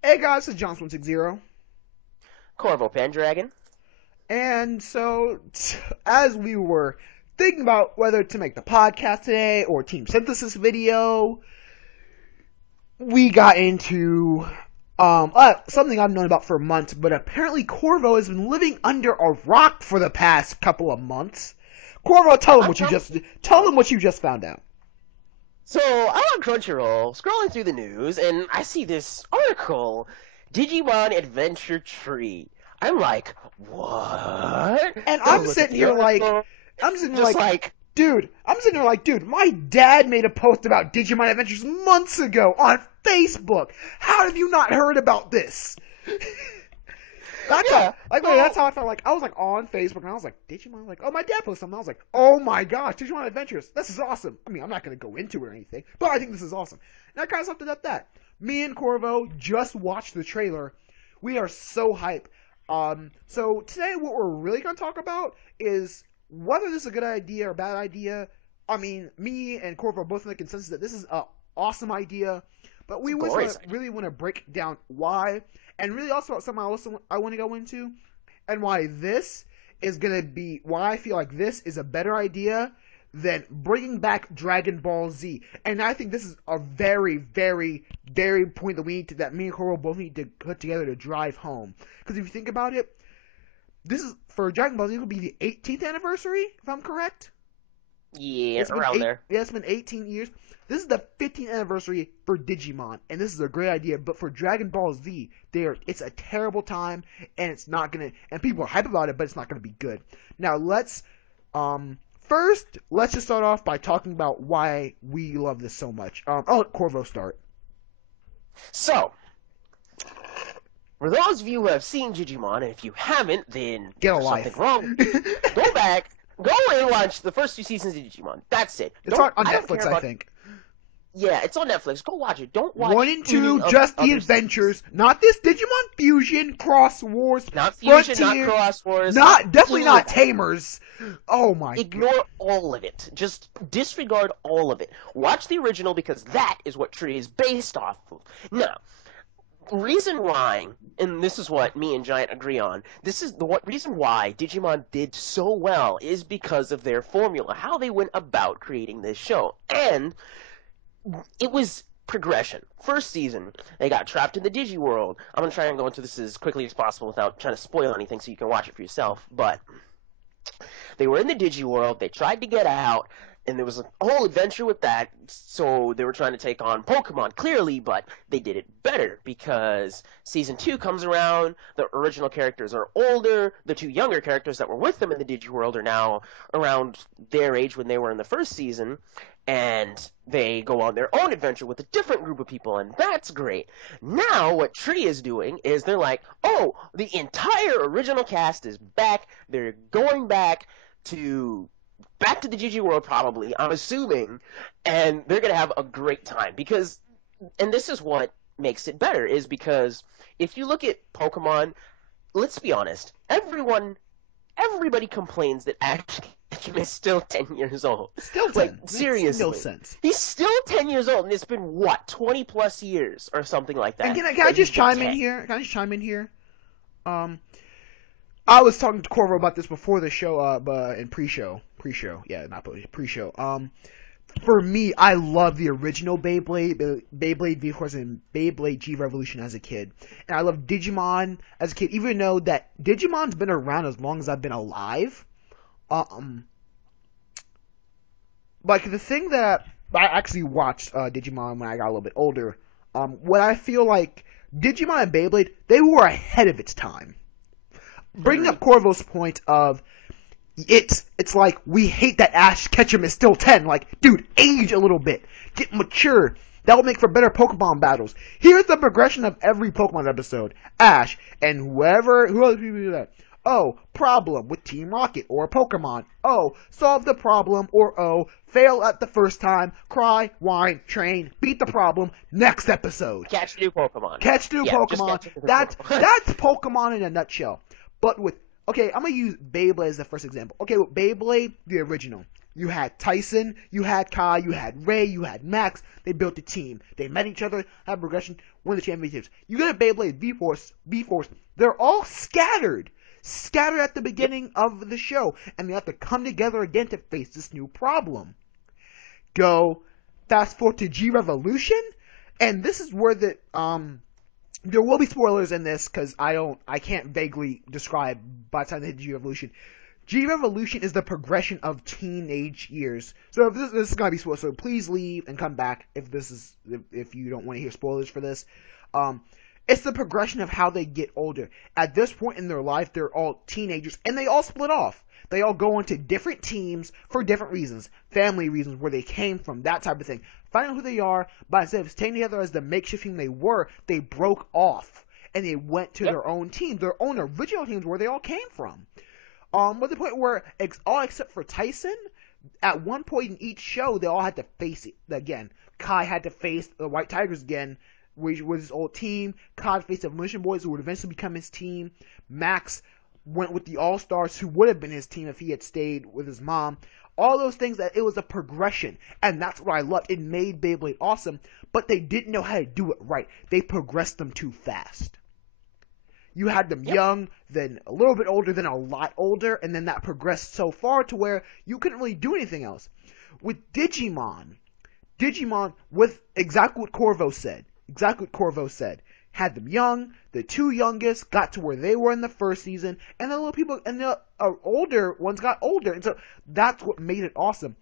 Hey guys, it's John160. Corvo Pendragon. And so, as we were thinking about whether to make the podcast today or Team Synthesis video, we got into something I've known about for months, but apparently Corvo has been living under a rock for the past couple of months. Corvo, tell him what you just found out. So, I'm on Crunchyroll, scrolling through the news, and I see this article, Digimon Adventure Tree. I'm like, what? And I'm sitting here like, dude, my dad made a post about Digimon Adventures months ago on Facebook. How have you not heard about this? That's how I felt. Like, I was like on Facebook and I was like, Digimon, like, oh, my dad posted something. I was like, oh my gosh, Digimon Adventures, this is awesome. I mean, I'm not going to go into it or anything, but I think this is awesome. And I kind of left it at that. Me and Corvo just watched the trailer. We are so hyped. So today what we're really going to talk about is whether this is a good idea or a bad idea. I mean, me and Corvo are both in the consensus that this is an awesome idea, but we really want to break down why, and really also about something else I want to go into, and why this is going to be, why I feel like this is a better idea than bringing back Dragon Ball Z. And I think this is a very, very, very point that me and Corvo both need to put together to drive home. Because if you think about it, this is, for Dragon Ball Z, it will be the 18th anniversary, if I'm correct. Yeah, around there. Yeah, it's been 18 years. This is the 15th anniversary for Digimon, and this is a great idea. But for Dragon Ball Z, it's a terrible time, and it's not gonna. And people are hype about it, but it's not gonna be good. Now let's just start off by talking about why we love this so much. I'll let Corvo start. So, for those of you who have seen Digimon, and if you haven't, then get a there's life. Something wrong. Go back. Go and watch the first 2 seasons of Digimon. That's it. It's on Netflix, I think. Yeah, it's on Netflix. Go watch it. Don't watch 1 and 2, just the adventures. Not this Digimon Fusion, Cross Wars, not Fusion, Frontier, not Cross Wars. Definitely not Tamers. Oh my god. Ignore all of it. Just disregard all of it. Watch the original because that is what Tree is based off of. Now, reason why, and this is what me and Giant agree on, this is the reason why Digimon did so well is because of their formula, how they went about creating this show. And it was progression. First season, they got trapped in the Digi world. I'm going to try and go into this as quickly as possible without trying to spoil anything so you can watch it for yourself. But they were in the Digi world, they tried to get out, and there was a whole adventure with that, so they were trying to take on Pokemon, clearly, but they did it better, because Season 2 comes around, the original characters are older, the 2 younger characters that were with them in the Digi world are now around their age when they were in the first season, and they go on their own adventure with a different group of people, and that's great. Now, what Tree is doing is they're like, oh, the entire original cast is back, they're going back to the GG world, probably, I'm assuming, and they're going to have a great time, because, and this is what makes it better, is because if you look at Pokemon, let's be honest, everybody complains that Ash Ketchum is still 10 years old. Still 10. Like, seriously. Makes no sense. He's still 10 years old, and it's been, what, 20 plus years, or something like that. And can I just chime in here? I was talking to Corvo about this before the show, in pre-show. Yeah, not pre-show. For me, I love the original Beyblade V-Force and Beyblade G Revolution as a kid. And I love Digimon as a kid, even though that Digimon's been around as long as I've been alive. Like, the thing that I actually watched Digimon when I got a little bit older, what I feel like Digimon and Beyblade, they were ahead of its time. Bringing up Corvo's point of it's like we hate that Ash Ketchum is still 10. Like, dude, age a little bit, get mature. That will make for better Pokemon battles. Here's the progression of every Pokemon episode: Ash and who other people do that. Oh, problem with Team Rocket or Pokemon. Oh, solve the problem, or oh, fail at the first time. Cry, whine, train, beat the problem. Next episode. Catch new Pokemon. That's Pokemon in a nutshell. But with, okay, I'm going to use Beyblade as the first example. Okay, with Beyblade, the original, you had Tyson, you had Kai, you had Ray, you had Max. They built a team. They met each other, had progression. win the championships. You get a Beyblade V-Force. They're all scattered at the beginning of the show, and they have to come together again to face this new problem. Go fast forward to G Revolution, and this is where there will be spoilers in this because I can't vaguely describe by the time they hit G Revolution. G Revolution is the progression of teenage years. So if this is gonna be spoilers, so please leave and come back if you don't want to hear spoilers for this. It's the progression of how they get older. At this point in their life, they're all teenagers, and they all split off. They all go into different teams for different reasons. Family reasons, where they came from, that type of thing. Finding who they are, but instead of staying together as the makeshift team they were, they broke off. And they went to their own team, their own original teams where they all came from. But the point where, all except for Tyson, at one point in each show, they all had to face it again. Kai had to face the White Tigers again, which was his old team. Kai faced the Militia Boys, who would eventually become his team. Max went with the All-Stars, who would have been his team if he had stayed with his mom. All those things, that it was a progression, and that's what I loved. It made Beyblade awesome, but they didn't know how to do it right. They progressed them too fast. You had them young, then a little bit older, then a lot older, and then that progressed so far to where you couldn't really do anything else. With Digimon with exactly what Corvo said. Had them young, the two youngest got to where they were in the first season, and the little people, and the older ones got older, and so that's what made it awesome.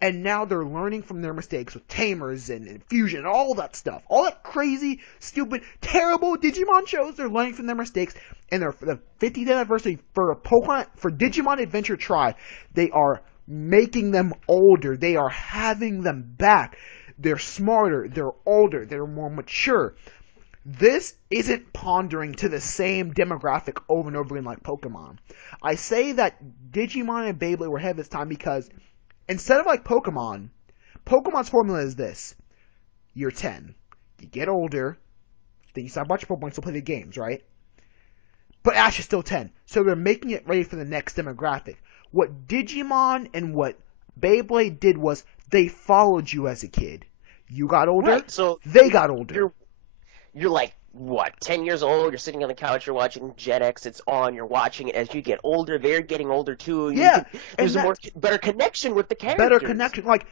And now they're learning from their mistakes with Tamers and Fusion and all that stuff. All that crazy, stupid, terrible Digimon shows, they're learning from their mistakes. And for the 50th anniversary for Digimon Adventure Tri, they are making them older. They are having them back. They're smarter, they're older, they're more mature. This isn't pandering to the same demographic over and over again like Pokemon. I say that Digimon and Beyblade were ahead of its time because instead of like Pokemon's formula is this. You're 10. You get older, then you stop watching Pokemon and still play the games, right? But Ash is still 10. So they're making it ready for the next demographic. What Digimon and what Beyblade did was they followed you as a kid. You got older, right, so they got older. You're like, what, 10 years old, you're sitting on the couch, you're watching Jetix, it's on, you're watching it. As you get older, they're getting older too. There's a better connection with the characters. Better connection. Like,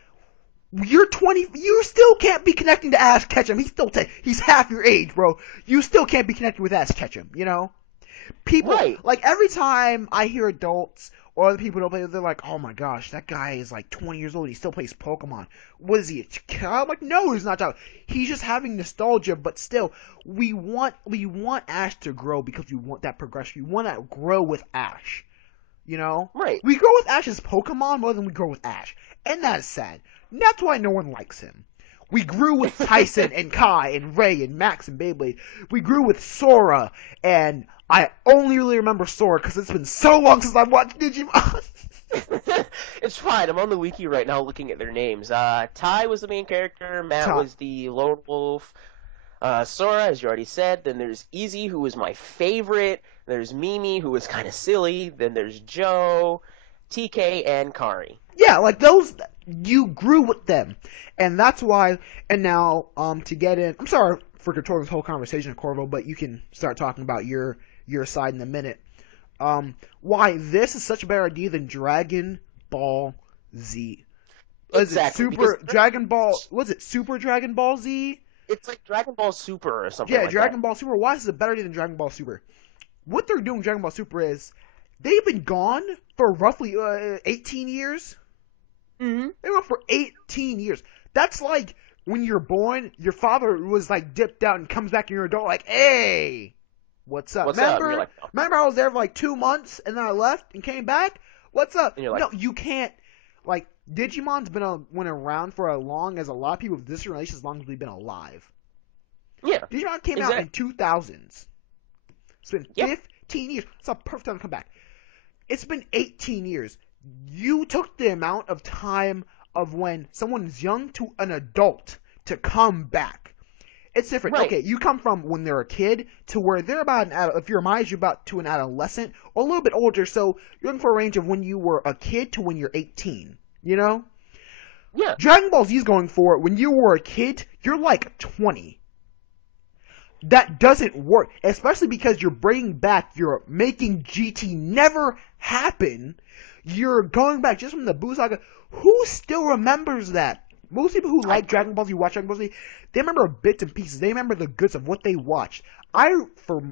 you're 20, you still can't be connecting to Ash Ketchum. He's still 10. He's half your age, bro. You still can't be connected with Ash Ketchum, you know? People, like, every time I hear adults or other people don't play, they're like, oh my gosh, that guy is like 20 years old, he still plays Pokemon. What is he, a child? I'm like, no, he's not a child. He's just having nostalgia, but still, we want Ash to grow because we want that progression. We want to grow with Ash, you know? Right. We grow with Ash's Pokemon more than we grow with Ash, and that is sad. And that's why no one likes him. We grew with Tyson and Kai and Ray and Max and Beyblade. We grew with Sora, and I only really remember Sora because it's been so long since I've watched Digimon. It's fine. I'm on the wiki right now looking at their names. Ty was the main character. Matt was the lone wolf. Sora, as you already said. Then there's Easy, who was my favorite. There's Mimi, who was kind of silly. Then there's Joe, TK, and Kari. Yeah, like those, you grew with them. And that's why, and now, to get in, I'm sorry for controlling this whole conversation, Corvo, but you can start talking about your side in a minute. Why this is such a better idea than Dragon Ball Z. Exactly. Super Dragon Ball Z? It's like Dragon Ball Super or something like that. Yeah, Dragon Ball Super. Why is it a better idea than Dragon Ball Super? What they're doing with Dragon Ball Super is, they've been gone for roughly 18 years. Mm-hmm. They went for 18 years. That's like when you're born, your father was like dipped out and comes back and you're an adult like, hey, what's up? Remember I was there for like 2 months and then I left and came back? What's up? No, you can't. Like, Digimon's went around for as long as a lot of people with this relation, as long as we've been alive. Yeah. Digimon came out in 2000s. It's been 15 years. It's a perfect time to come back. It's been 18 years. You took the amount of time of when someone's young to an adult to come back. It's different. Right. Okay, you come from when they're a kid to where they're about if you're my age, you're about to an adolescent or a little bit older. So you're looking for a range of when you were a kid to when you're 18. You know? Yeah. Dragon Ball Z is going for when you were a kid, you're like 20. that doesn't work, especially because you're bringing back, you're making GT never happen. You're going back just from the Buu Saga. Who still remembers that? Most people who like Dragon Ball Z, watch Dragon Ball Z, they remember bits and pieces. They remember the goods of what they watched. For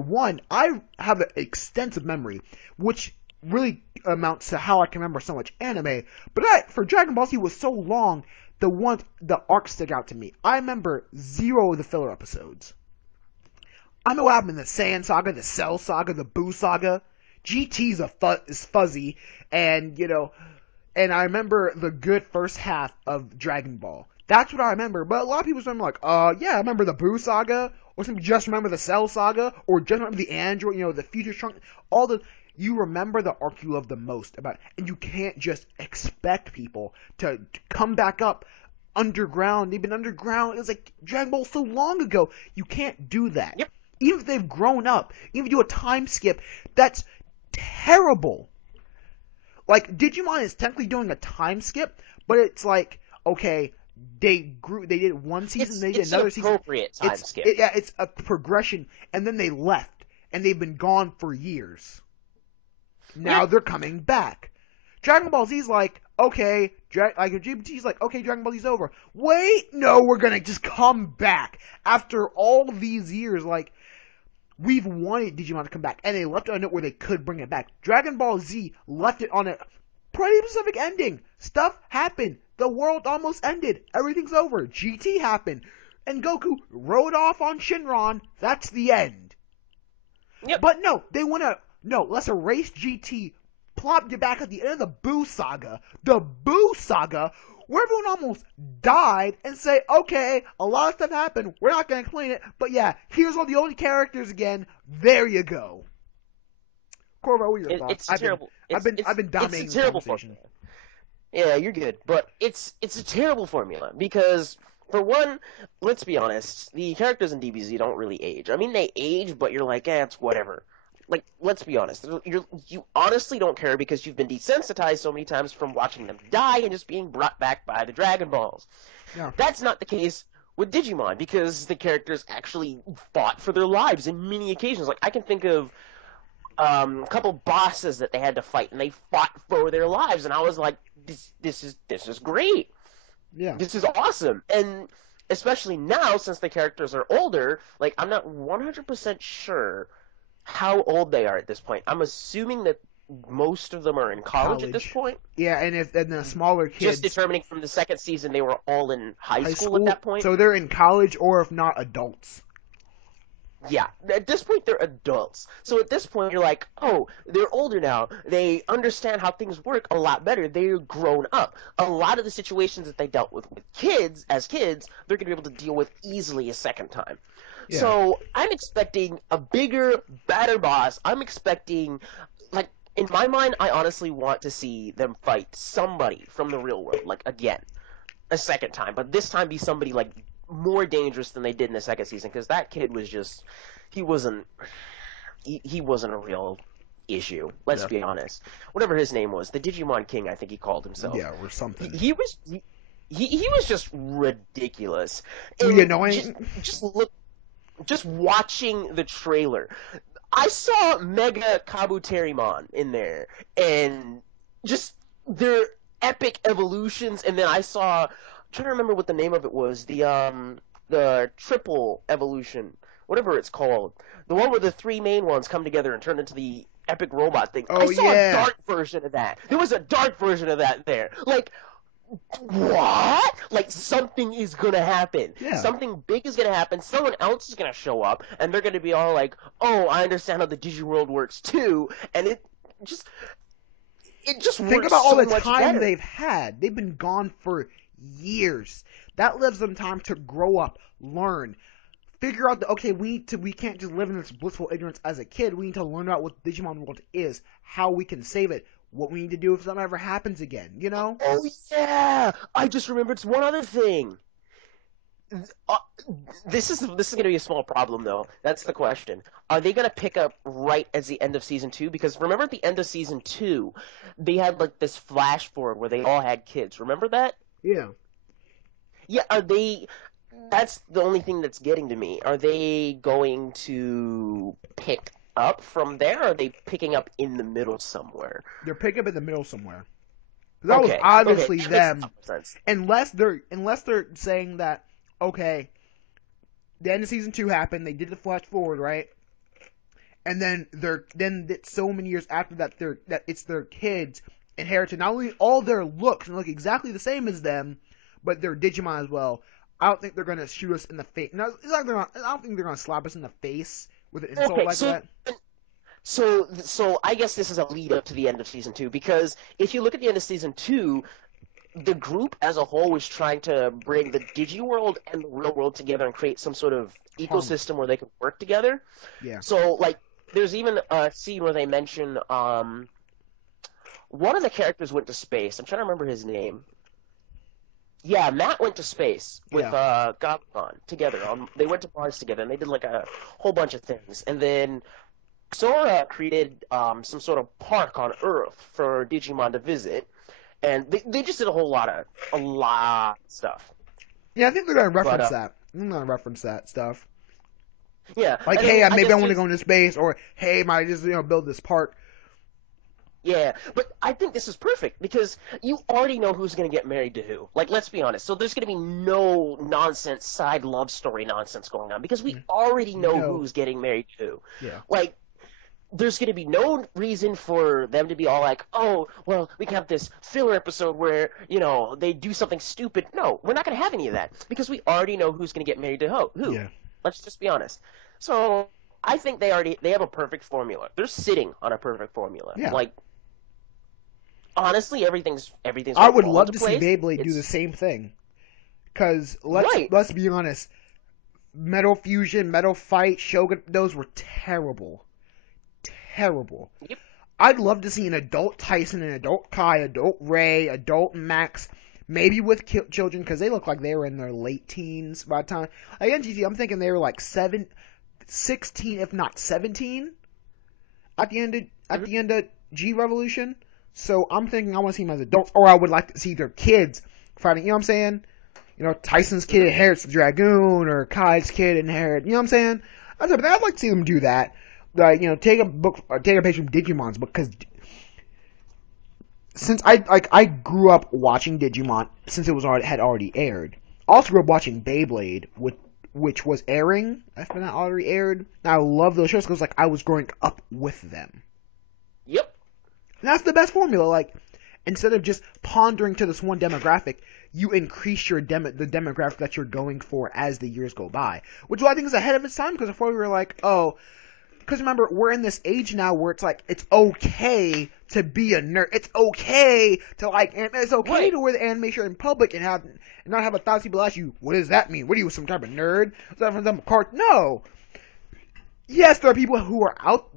one, I have an extensive memory, which really amounts to how I can remember so much anime. But for Dragon Ball Z was so long, the arcs stick out to me. I remember 0 of the filler episodes. I know what happened in the Saiyan Saga, the Cell Saga, the Buu Saga. GT is fuzzy, and and I remember the good first half of Dragon Ball. That's what I remember. But a lot of people remember yeah, I remember the Buu Saga, or some just remember the Cell Saga, or just remember the Android, the Future Trunk, you remember the arc you love the most about it. And you can't just expect people to come back up underground. They've been underground. It was like Dragon Ball so long ago. You can't do that. Yep. Even if they've grown up, even if you do a time skip, that's terrible. Like, Digimon is technically doing a time skip, but it's like, okay, they did one season, they did another season. It's an appropriate time skip. It's a progression, and then they left, and they've been gone for years. Now they're coming back. Dragon Ball Z's like, okay, GBT's like, okay, Dragon Ball Z's over. Wait, no, we're gonna just come back. After all these years, like, we've wanted Digimon to come back, and they left it on a note where they could bring it back. Dragon Ball Z left it on a pretty specific ending. Stuff happened. The world almost ended. Everything's over. GT happened. And Goku rode off on Shinron. That's the end. Yep. But no, they want to... No, let's erase GT, plop you back at the end of the Buu Saga, where everyone almost died, and say, okay, a lot of stuff happened, we're not going to explain it, but yeah, here's all the old characters again, there you go. Corvo, what are your thoughts? I've been dominating the conversation. Yeah, you're good, but it's a terrible formula, because... For one, let's be honest, the characters in DBZ don't really age. I mean, they age, but you're like, it's whatever. Like, let's be honest. You honestly don't care because you've been desensitized so many times from watching them die and just being brought back by the Dragon Balls. Yeah. That's not the case with Digimon because the characters actually fought for their lives in many occasions. Like, I can think of a couple bosses that they had to fight, and they fought for their lives, and I was like, this is great. Yeah. This is awesome. And especially now, since the characters are older, like, I'm not 100% sure how old they are at this point. I'm assuming that most of them are in college. At this point. Yeah, and the smaller kids... Just determining from the second season they were all in high school at that point. So they're in college, or if not, adults. Yeah, at this point they're adults. So at this point you're like, oh, they're older now. They understand how things work a lot better. They're grown up. A lot of the situations that they dealt with kids, they're going to be able to deal with easily a second time. Yeah. So I'm expecting a bigger, badder boss. I'm expecting, like, in my mind, I honestly want to see them fight somebody from the real world, like, again, a second time. But this time be somebody, like, more dangerous than they did in the second season, because that kid was just, he wasn't a real issue. Let's be honest. Whatever his name was, the Digimon King, I think he called himself. Yeah, or something. He was just ridiculous. Really annoying. Just watching the trailer, I saw Mega Kabuterimon in there, and just their epic evolutions, and then I saw, I'm trying to remember what the name of it was, the triple evolution, whatever it's called, the one where the three main ones come together and turn into the epic robot thing. I saw a dark version of that. There was a dark version of that there. Like, what? Like, something is gonna happen. Yeah. Something big is gonna happen. Someone else is gonna show up, and they're gonna be all like, "Oh, I understand how the Digiworld works too." And it just think about all the time they've had. They've been gone for years. That gives them time to grow up, learn, figure out that we can't just live in this blissful ignorance as a kid. We need to learn about what Digimon World is, how we can save it, what we need to do if something ever happens again, you know? Oh, yeah! I just remembered one other thing. This is going to be a small problem, though. That's the question. Are they going to pick up right at the end of Season 2? Because remember at the end of Season 2, they had, like, this flash forward where they all had kids. Remember that? Yeah. Yeah, are they that's the only thing that's getting to me. Are they going to pick up from there, or are they picking up in the middle somewhere? They're picking up in the middle somewhere. That was Okay, obviously that them. makes sense. Unless they're saying that, okay, the end of season 2 happened, they did the flash forward, right? And then it's so many years after that it's their kids inherited not only all their looks and look exactly the same as them, but their Digimon as well. I don't think they're gonna shoot us in the face. No, it's like I don't think they're gonna slap us in the face with an insult like that. So I guess this is a lead up to the end of season 2, because if you look at the end of season 2, the group as a whole was trying to bring the Digi world and the real world together and create some sort of ecosystem where they could work together. Yeah. So, like, there's even a scene where they mention one of the characters went to space. I'm trying to remember his name. Yeah, Matt went to space with Gabon together. They went to Mars together, and they did like a whole bunch of things. And then Sora created some sort of park on Earth for Digimon to visit. And they just did a lot of stuff. Yeah, I think they're gonna reference that. I'm gonna reference that stuff. Yeah, like, hey, maybe I want to go into space, or hey, might just build this park. Yeah, but I think this is perfect because you already know who's going to get married to who. Like, let's be honest. So there's going to be no nonsense side love story nonsense going on because we already know who's getting married to who. Yeah. Like, there's going to be no reason for them to be all like, oh, well, we can have this filler episode where, they do something stupid. No, we're not going to have any of that because we already know who's going to get married to who. Yeah. Let's just be honest. So I think they have a perfect formula. They're sitting on a perfect formula. Yeah. Like, honestly, everything's. I would love to see Beyblade do the same thing. Because let's be honest, Metal Fusion, Metal Fight, Shogun, those were terrible. Terrible. Yep. I'd love to see an adult Tyson, an adult Kai, adult Ray, adult Max, maybe with children, because they look like they were in their late teens by the time. Like NGT, I'm thinking they were like 16, if not 17, at the end of G Revolution. So I'm thinking I want to see them as adults, or I would like to see their kids fighting. You know what I'm saying? Tyson's kid inherits the Dragoon, or Kai's kid inherits. You know what I'm saying? I'd like to see them do that. Like, take a page from Digimon's book, because since I grew up watching Digimon since it had already aired. I also grew up watching Beyblade, which was airing after that already aired. And I love those shows because I was growing up with them. Yep. And that's the best formula. Like, instead of just pondering to this one demographic, you increase the demographic that you're going for as the years go by, which I think is ahead of its time. Because before we were like, oh. Because remember, we're in this age now where it's like, it's okay to be a nerd. It's okay to like anime. It's okay to wear the animation in public and not have 1,000 people ask you, what does that mean? What are you, some type of nerd? Is that from some cart? No. Yes, there are people who are out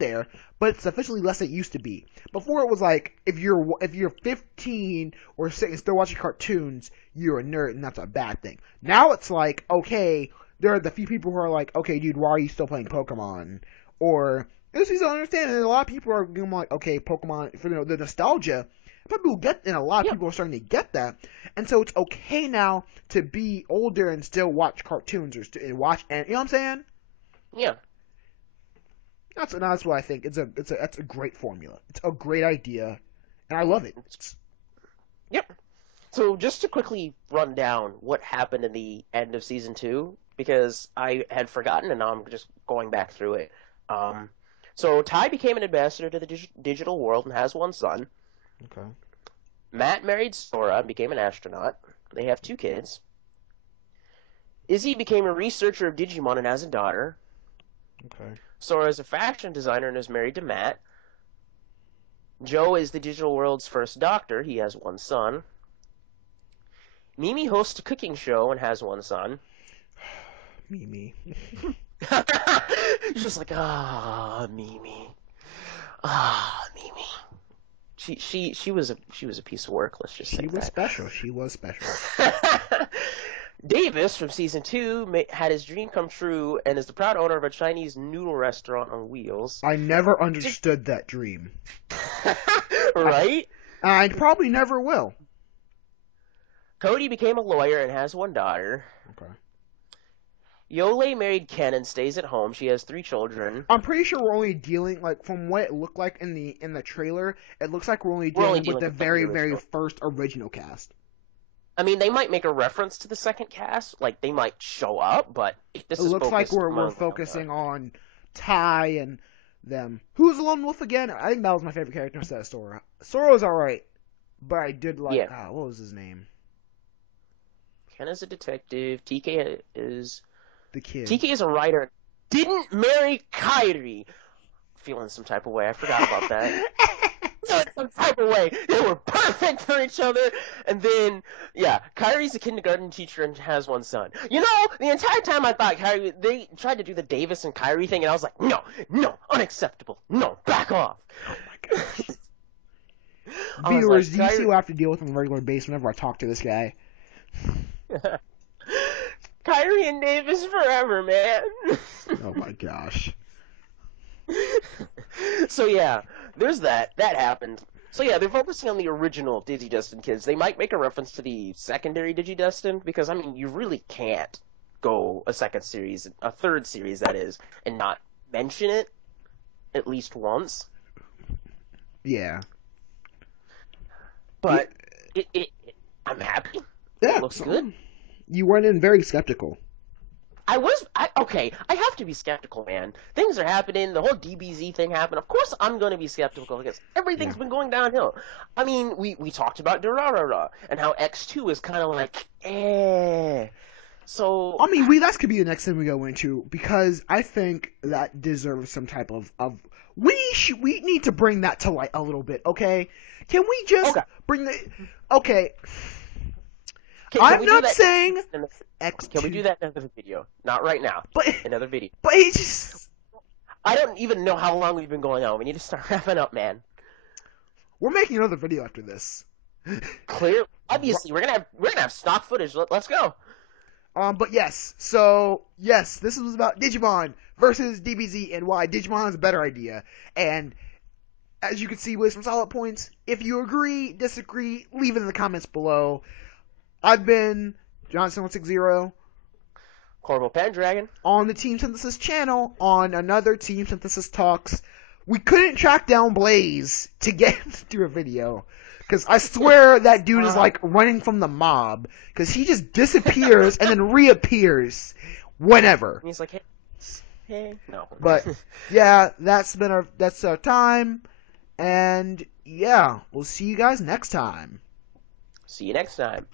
there, but it's sufficiently less than it used to be. Before it was like, if you're 15 or 6 and still watching cartoons, you're a nerd and that's a bad thing. Now it's like, okay, there are the few people who are like, okay, dude, why are you still playing Pokemon? Or, this is understand, and a lot of people are going like, okay, Pokemon, for the nostalgia, but a lot of people are starting to get that. And so it's okay now to be older and still watch cartoons and watch, and you know what I'm saying? Yeah. That's what I think. That's a great formula. It's a great idea, and I love it. Yep. So just to quickly run down what happened in the end of season 2, because I had forgotten and now I'm just going back through it. So Tai became an ambassador to the digital world and has one son. Okay. Matt married Sora and became an astronaut. They have 2 kids. Izzy became a researcher of Digimon and has a daughter. Okay. Sora is a fashion designer and is married to Matt. Joe is the digital world's first doctor. He has 1 son. Mimi hosts a cooking show and has 1 son. Mimi. She's just like, Mimi. Mimi. She was a piece of work, let's just say that. She was special. Davis from season 2 had his dream come true and is the proud owner of a Chinese noodle restaurant on wheels. I never understood that dream. Right? I probably never will. Cody became a lawyer and has one daughter. Okay. Yole married Ken and stays at home. She has 3 children. I'm pretty sure we're only dealing, like, from what it looked like in the trailer, it looks like we're only dealing with the very first original cast. I mean, they might make a reference to the second cast, like they might show up, but this is. It looks like we're focusing on Ty and them. Who's the lone wolf again? I think that was my favorite character instead of Sora. Sora's alright, but I did like. Yeah. What was his name? Ken is a detective. TK is the kid. TK is a writer. Didn't marry Kairi. Feeling some type of way. I forgot about that. Some type of way. They were perfect for each other. And then, yeah, Kairi's a kindergarten teacher and has one son. You know, the entire time I thought they tried to do the Davis and Kairi thing, and I was like, no, unacceptable. No, back off. Oh my gosh. Viewers, do you see what I have to deal with on a regular basis whenever I talk to this guy? Kairi and Davis forever, man. Oh my gosh. So yeah, there's that. That happened. So yeah, they're focusing on the original DigiDestined kids. They might make a reference to the secondary DigiDestined, because, I mean, you really can't go a third series, that is, and not mention it at least once. Yeah. But I'm happy. Yeah, it looks good. You went in very skeptical. I have to be skeptical, man. Things are happening. The whole DBZ thing happened. Of course I'm going to be skeptical because everything's been going downhill. I mean, we talked about Durarara and how X2 is kind of like, So... I mean, that could be the next thing we go into, because I think that deserves some type of... We need to bring that to light a little bit, okay? Can we just bring the... Okay... I'm not saying X2. Can we do that in another video? Not right now. But another video. But it's just... I don't even know how long we've been going on. We need to start wrapping up, man. We're making another video after this. Clear. Obviously, we're gonna have stock footage. Let's go. But yes. So yes, this was about Digimon versus DBZ and why Digimon is a better idea. And as you can see, with some solid points. If you agree, disagree, leave it in the comments below. I've been Johnson160. Corvo Pendragon. On the Team Synthesis channel, on another Team Synthesis Talks. We couldn't track down Blaze to get him to do a video. Because I swear that dude is like running from the mob. Because he just disappears and then reappears whenever. And he's like, hey. No. But, yeah, that's our time. And, yeah, we'll see you guys next time. See you next time.